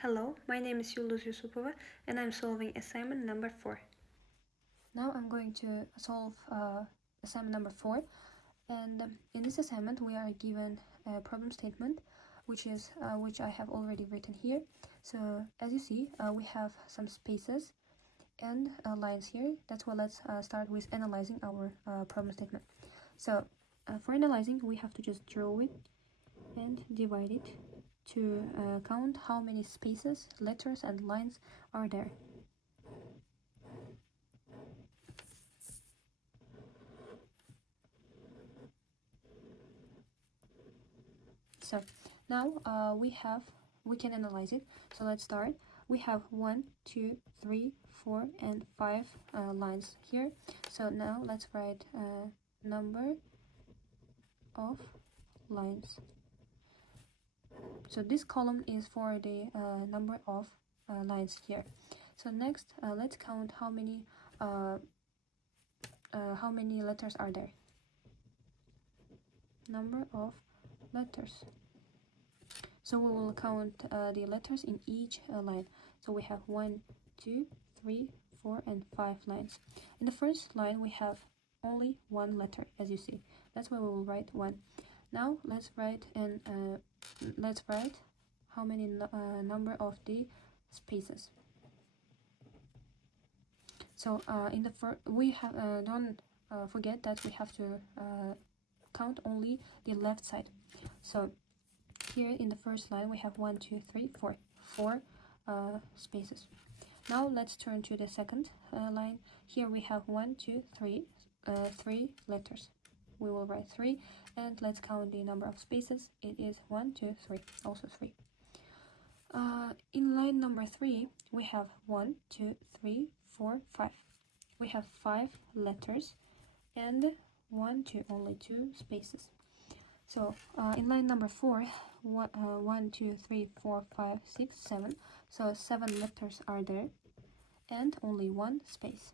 Hello, my name is Yulduz Yusupova and I'm solving assignment number 4. Now I'm going to solve assignment number 4, and in this assignment we are given a problem statement which I have already written here. So as you see, we have some spaces and lines here. That's why let's start with analyzing our problem statement. So for analyzing, we have to just draw it and divide it to count how many spaces, letters and lines are there. So now we can analyze it. So let's start. We have 1, 2, 3, 4, and 5 lines here. So now let's write number of lines. So this column is for the number of lines here. So next, let's count how many letters are there. Number of letters. So we will count the letters in each line. So we have 1, 2, 3, 4, and 5 lines. In the first line, we have only one letter, as you see. That's why we will write 1. Now let's write how many number of the spaces. So in the first, we have don't forget that we have to count only the left side. So here in the first line we have 1, 2, 3, 4 spaces. Now let's turn to the second line. Here we have 1, 2, 3 letters. We will write 3, and let's count the number of spaces. It is 1, 2, 3, also 3. In line number 3 we have 1, 2, 3, 4, 5. We have 5 letters and only 2 spaces. So in line number 4, 1, 2, 3, 4, 5, 6, 7. So 7 letters are there and only 1 space.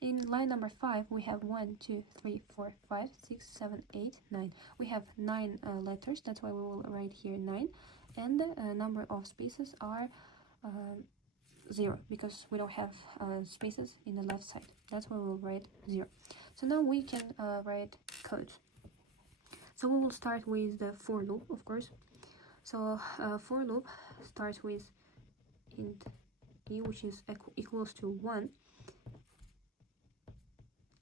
In line number 5, we have 1, 2, 3, 4, 5, 6, 7, 8, 9. We have 9 letters, that's why we will write here 9. And the number of spaces are 0, because we don't have spaces in the left side. That's why we will write 0. So now we can write codes. So we will start with the for loop, of course. So for loop starts with int e, which is equals to 1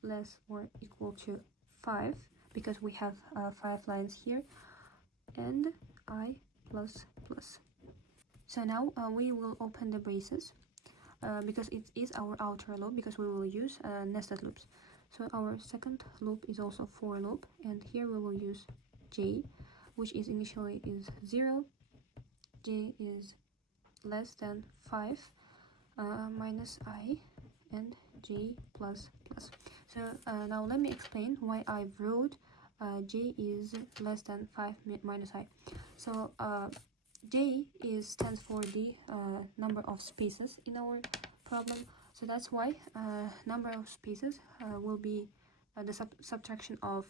less or equal to 5, because we have 5 lines here, and I plus plus. So now we will open the braces because it is our outer loop, because we will use nested loops. So our second loop is also for loop, and here we will use j, which is initially is 0, j is less than 5, minus I, and j plus plus. So now let me explain why I wrote j is less than 5 minus I. So j stands for the number of spaces in our problem. So that's why number of spaces will be the subtraction of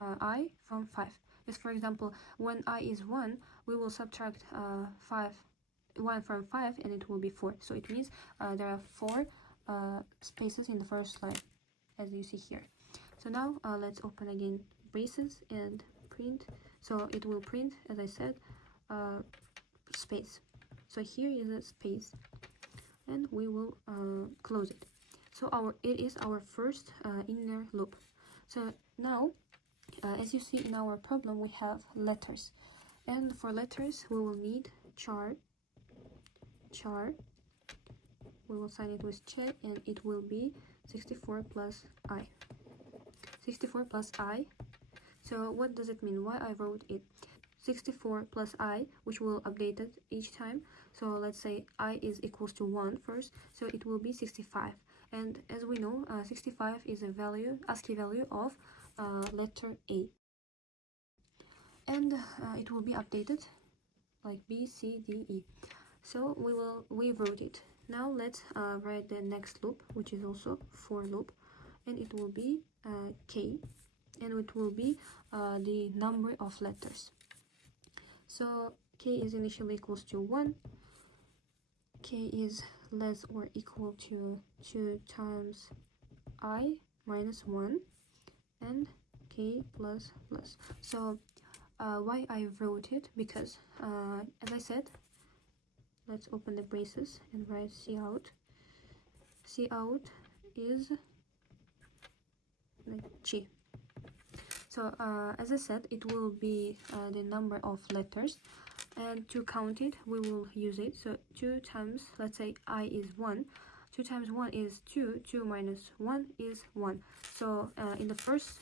I from 5. Because for example, when I is 1, we will subtract 1 from 5 and it will be 4. So it means there are 4 spaces in the first line, as you see here. So now let's open again braces and print. So it will print, as I said, space. So here is a space, and we will close it. So it is our first inner loop. So now as you see in our problem, we have letters, and for letters we will need char. We will sign it with che, and it will be 64 plus I. 64 plus I. So what does it mean? Why I wrote it? 64 plus I, which will update it each time. So let's say I is equals to 1 first, so it will be 65. And as we know, 65 is a value, ASCII value of letter A. And it will be updated like B, C, D, E. So we wrote it. Now let's write the next loop, which is also for loop, and it will be K, and it will be the number of letters. So K is initially equals to 1, k is less or equal to 2 times I minus 1 and k plus plus. So why I wrote it? Because as I said, let's open the braces and write C out. C out is like G. So as I said, it will be the number of letters, and to count it we will use it. So 2 times, let's say I is 1, 2 times 1 is 2, 2 minus 1 is 1. So in the first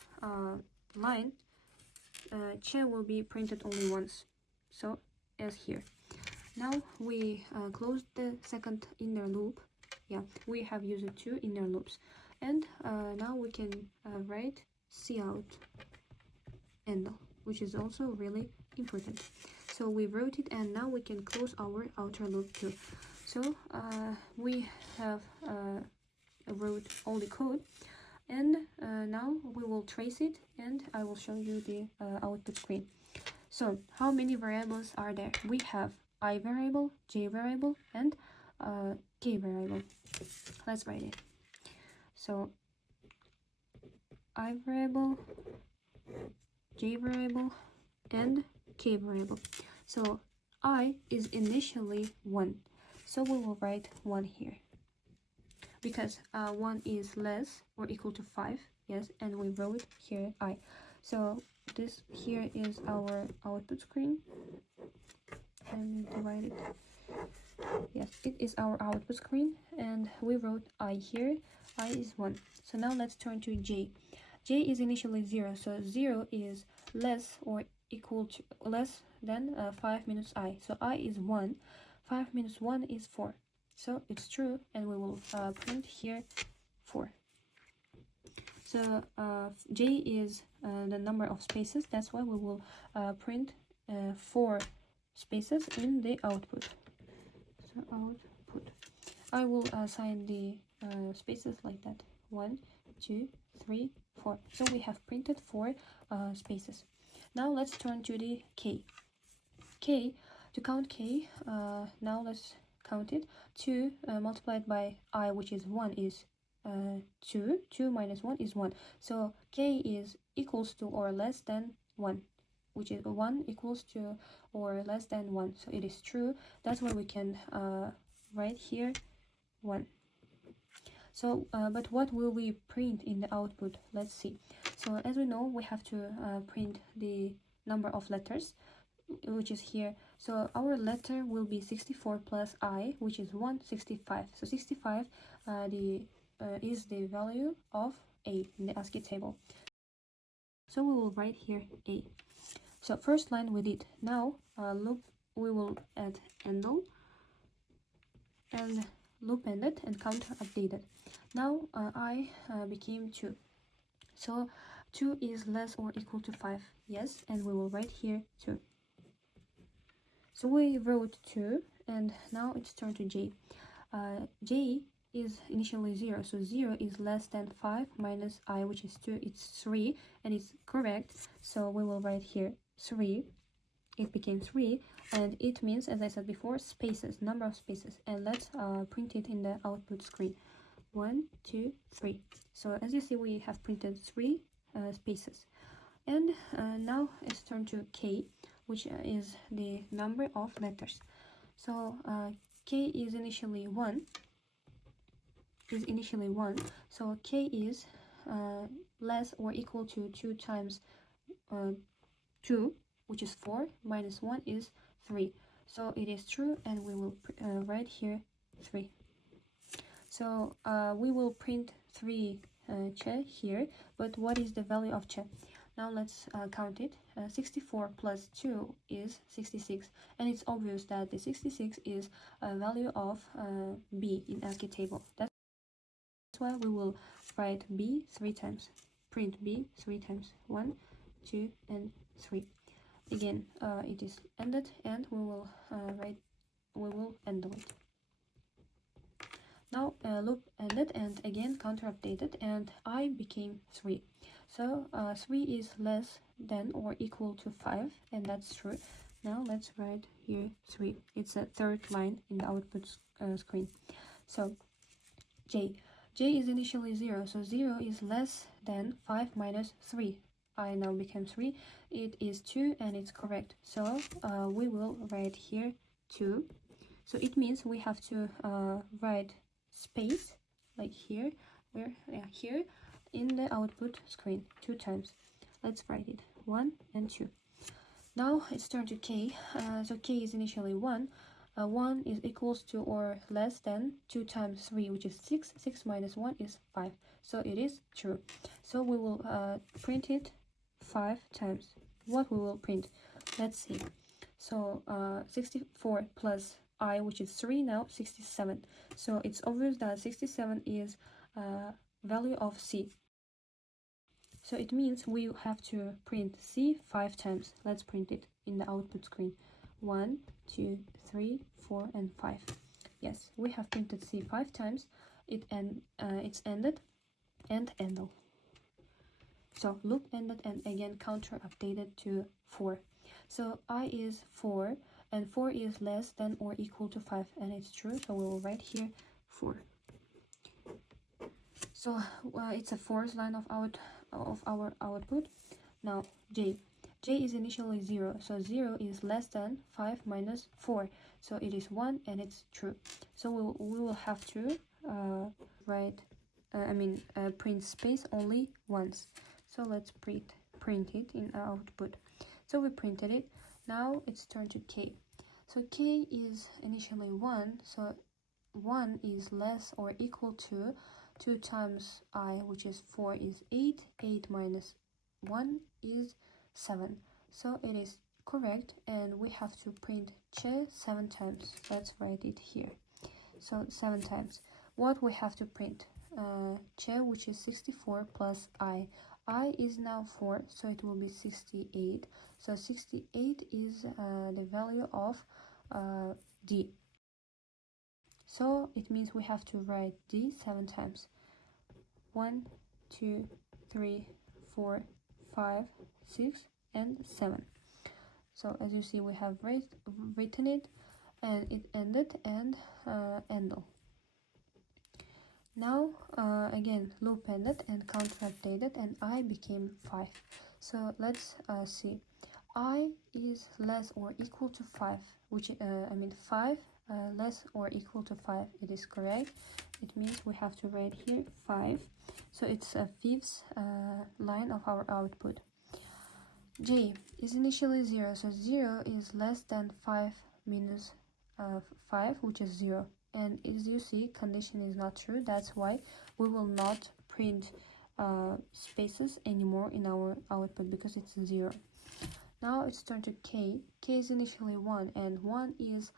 line, che will be printed only once, so as here. Now we close the second inner loop. Yeah, we have used 2 inner loops, and now we can write C out handle, which is also really important. So we wrote it, and now we can close our outer loop too. So we have wrote all the code, and now we will trace it, and I will show you the output screen. So how many variables are there? We have I variable, j variable, and k variable. Let's write it. So I variable, j variable, and k variable. So I is initially 1, so we will write 1 here, because 1 is less or equal to 5, yes, and we wrote here I. So this here is our output screen, and divide it. Yes, it is our output screen, and we wrote I here. I is 1. So now let's turn to j. J is initially 0, so 0 is less or equal to less than 5 minus I. So I is 1, 5 minus 1 is 4. So it's true, and we will print here 4. So j is the number of spaces, that's why we will print 4 spaces in the output. So output, I will assign the spaces like that: 1, 2, 3, 4. So we have printed 4 spaces. Now let's turn to the k. To count k, now let's count it. 2 multiplied by I, which is 1, is 2. 2 minus 1 is 1. So k is equals to or less than 1, which is 1 equals to or less than 1. So it is true. That's why we can write here 1. So but what will we print in the output? Let's see. So as we know, we have to print the number of letters, which is here. So our letter will be 64 plus I, which is 165. So 65 is the value of A in the ASCII table. So we will write here A. So first line we did. Now loop, we will add handle and loop ended and counter updated. Now I became 2. So 2 is less or equal to 5. Yes, and we will write here 2. So we wrote 2, and now it's turned to j. J is initially 0, so 0 is less than 5 minus I, which is 2. It's 3, and it's correct. So we will write here 3. It became 3, and it means, as I said before, spaces, number of spaces. And let's print it in the output screen. 1, 2, 3. So as you see, we have printed 3 spaces. And now it's turned to k, which is the number of letters. So k is initially 1. So k is less or equal to 2 times 2, which is 4, minus 1 is 3. So it is true, and we will write here 3. So we will print 3 che here, but what is the value of che? Now let's count it. 64 plus 2 is 66, and it's obvious that the 66 is a value of B in ASCII table. That's why we will write B 3 times. Print B 3 times. 1, 2, and 3. Again, it is ended, and we will end it. Now loop ended, and again counter updated, and I became 3. So 3 is less than or equal to 5, and that's true. Now let's write here 3. It's a third line in the output screen. So j is initially 0, so 0 is less than 5 minus 3. I now became 3. It is 2 and it's correct. So we will write here 2. So it means we have to write space like here, here in the output screen 2 times. Let's write it 1 and 2. Now it's turn to k. So k is initially 1. 1 is equals to or less than 2 times 3, which is 6. 6 minus 1 is 5. So it is true. So we will print it 5 times. What we will print? Let's see. So 64 plus I, which is 3 now, 67. So it's obvious that 67 is value of C. So it means we have to print C 5 times. Let's print it in the output screen. 1, 2, 3, 4, and 5. Yes, we have printed C 5 times. It's ended and ended. So loop ended and again counter updated to 4. So I is 4 and 4 is less than or equal to 5 and it's true. So we will write here 4. So it's a fourth line of our output. Now j is initially 0, so 0 is less than 5 minus 4, so it is 1 and it's true. So we will have to print space only once. So let's print it in our output. So we printed it. Now it's turned to k. So k is initially 1, so 1 is less or equal to 2 times I, which is 4, is 8. 8 minus 1 is 7. So it is correct, and we have to print che 7 times. Let's write it here. So 7 times. What we have to print? Che, which is 64 plus I. I is now 4, so it will be 68. So 68 is the value of D. So it means we have to write D 7 times. 1, 2, 3, 4, 5, 6, and 7. So as you see, we have written it, and it ended and ended. Now again loop ended and counter updated, and I became 5. So let's see. I is less or equal to 5, which 5 less or equal to 5. It is correct. It means we have to write here 5. So it's a fifth line of our output. J is initially 0, so 0 is less than 5 minus 5, which is 0. And as you see, condition is not true. That's why we will not print spaces anymore in our output, because it's 0. Now it's turned to k. K is initially 1, and 1 is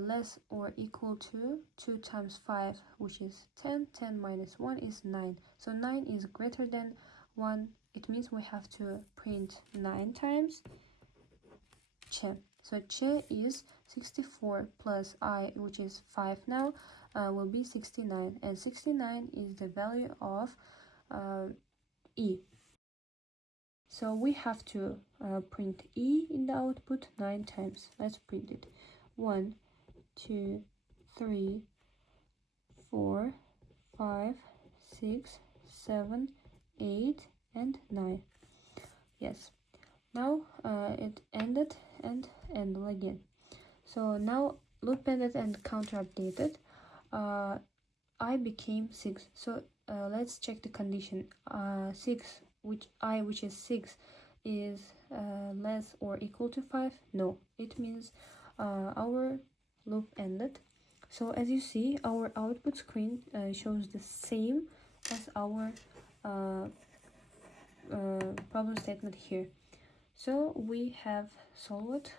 less or equal to 2 times 5, which is 10. 10 minus 1 is 9. So 9 is greater than 1. It means we have to print 9 times che. So che is 64 plus I, which is 5 now, will be 69. And 69 is the value of E. So we have to print E in the output 9 times. Let's print it. 1, 2, 3, 4, 5, 6, 7, 8, and 9. Yes. Now it ended and ended again. So now loop ended and counter updated. I became 6. So let's check the condition. 6, which is 6, is less or equal to 5. No, it means our loop ended. So as you see, our output screen shows the same as our problem statement here. So we have solved